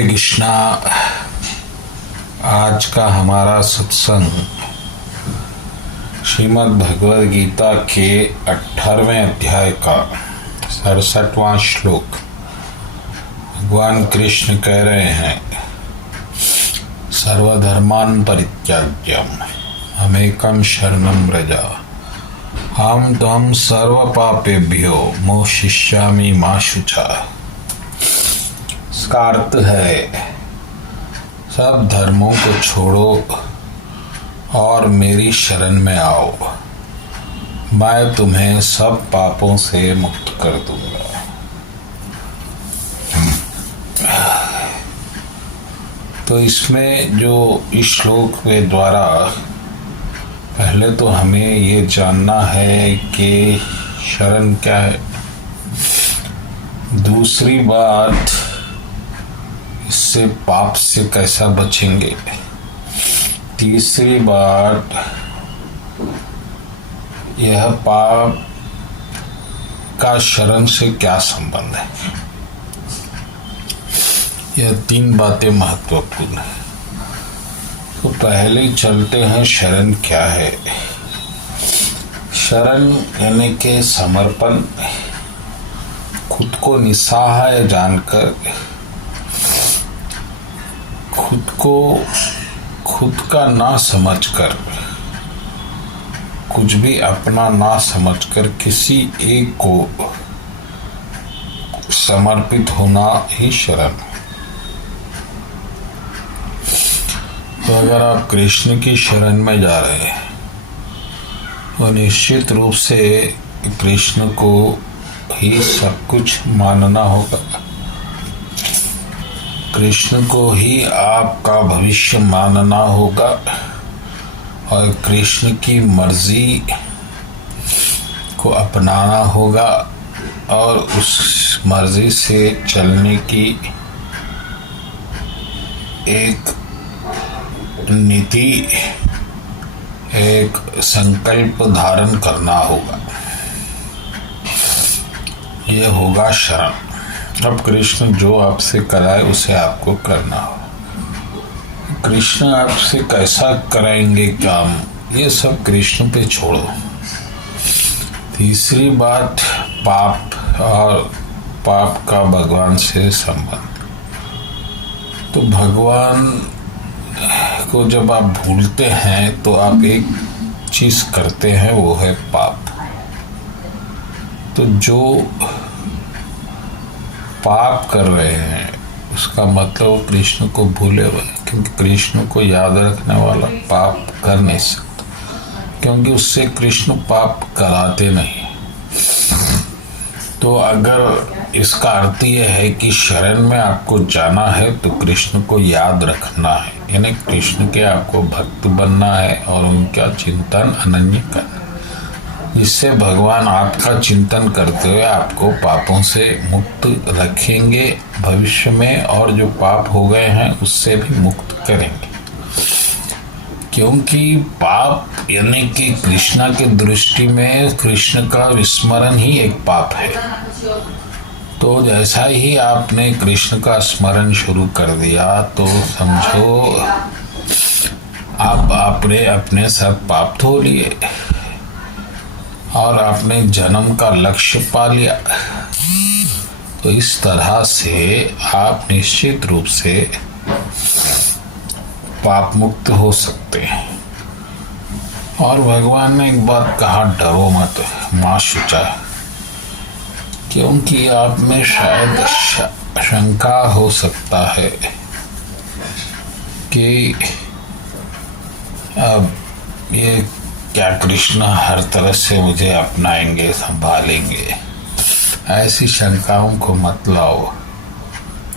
कृष्णा, आज का हमारा सत्संग श्रीमद् भगवद गीता के 18वें अध्याय का 67वां श्लोक। भगवान कृष्ण कह रहे हैं, सर्वधर्मान् परित्याज्यं हमेकं शरणं व्रज हम त्वं सर्वपापेभ्यो मोक्षयिष्यामि मा शुचः। इसका अर्थ है, सब धर्मों को छोड़ो और मेरी शरण में आओ, मैं तुम्हें सब पापों से मुक्त कर दूंगा। तो इसमें जो इस श्लोक के द्वारा पहले तो हमें ये जानना है कि शरण क्या है। दूसरी बात, इससे पाप से कैसा बचेंगे। तीसरी बात, यह पाप का शरण से क्या संबंध है। यह तीन बातें महत्वपूर्ण है। तो पहले चलते हैं, शरण क्या है। शरण यानी के समर्पण, खुद को निस्सहाय जानकर, खुद का ना समझकर, कुछ भी अपना ना समझकर किसी एक को समर्पित होना ही शरण। तो अगर आप कृष्ण की शरण में जा रहे हैं तो निश्चित रूप से कृष्ण को ही सब कुछ मानना होगा। कृष्ण को ही आपका भविष्य मानना होगा और कृष्ण की मर्जी को अपनाना होगा और उस मर्जी से चलने की एक नीति, एक संकल्प धारण करना होगा। यह होगा शरण। अब कृष्ण जो आपसे कराए उसे आपको करना हो। कृष्ण आपसे कैसा कराएंगे काम, ये सब कृष्ण पे छोड़ो। तीसरी बात, पाप और पाप का भगवान से संबंध। तो भगवान को जब आप भूलते हैं तो आप एक चीज करते हैं, वो है पाप। तो जो पाप कर रहे हैं उसका मतलब कृष्ण को भूले हुए, क्योंकि कृष्ण को याद रखने वाला पाप कर नहीं सकता, क्योंकि उससे कृष्ण पाप कराते नहीं। तो अगर इसका अर्थ यह है कि शरण में आपको जाना है तो कृष्ण को याद रखना है, यानी कृष्ण के आपको भक्त बनना है और उनका चिंतन अनन्य करना, जिससे भगवान आपका चिंतन करते हुए आपको पापों से मुक्त रखेंगे भविष्य में, और जो पाप हो गए हैं उससे भी मुक्त करेंगे। क्योंकि पाप यानी कि कृष्ण के दृष्टि में कृष्ण का विस्मरण ही एक पाप है। तो जैसा ही आपने कृष्ण का स्मरण शुरू कर दिया तो समझो आप आपने अपने सब पाप धो लिए और आपने जन्म का लक्ष्य पा लिया। तो इस तरह से आप निश्चित रूप से पाप मुक्त हो सकते हैं। और भगवान ने एक बात कहा, डरो मत मां शुचा, क्योंकि आप में शायद शंका हो सकता है कि अब ये क्या कृष्ण हर तरह से मुझे अपनाएंगे, संभालेंगे। ऐसी शंकाओं को मत लाओ।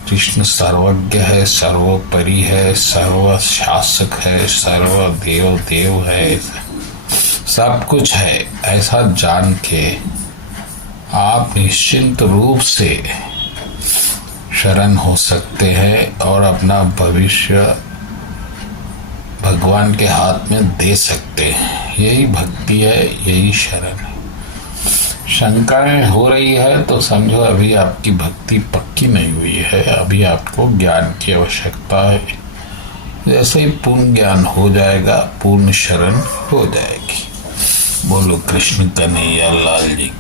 कृष्ण सर्वज्ञ है, सर्वोपरि है, सर्वशासक है, सर्वदेव देव है, सब कुछ है। ऐसा जान के आप निश्चिंत रूप से शरण हो सकते हैं और अपना भविष्य भगवान के हाथ में दे सकते हैं। यही भक्ति है, यही शरण है। शंकाएं हो रही है तो समझो अभी आपकी भक्ति पक्की नहीं हुई है, अभी आपको ज्ञान की आवश्यकता है। जैसे ही पूर्ण ज्ञान हो जाएगा, पूर्ण शरण हो जाएगी। बोलो कृष्ण कन्हैया लाल जी की।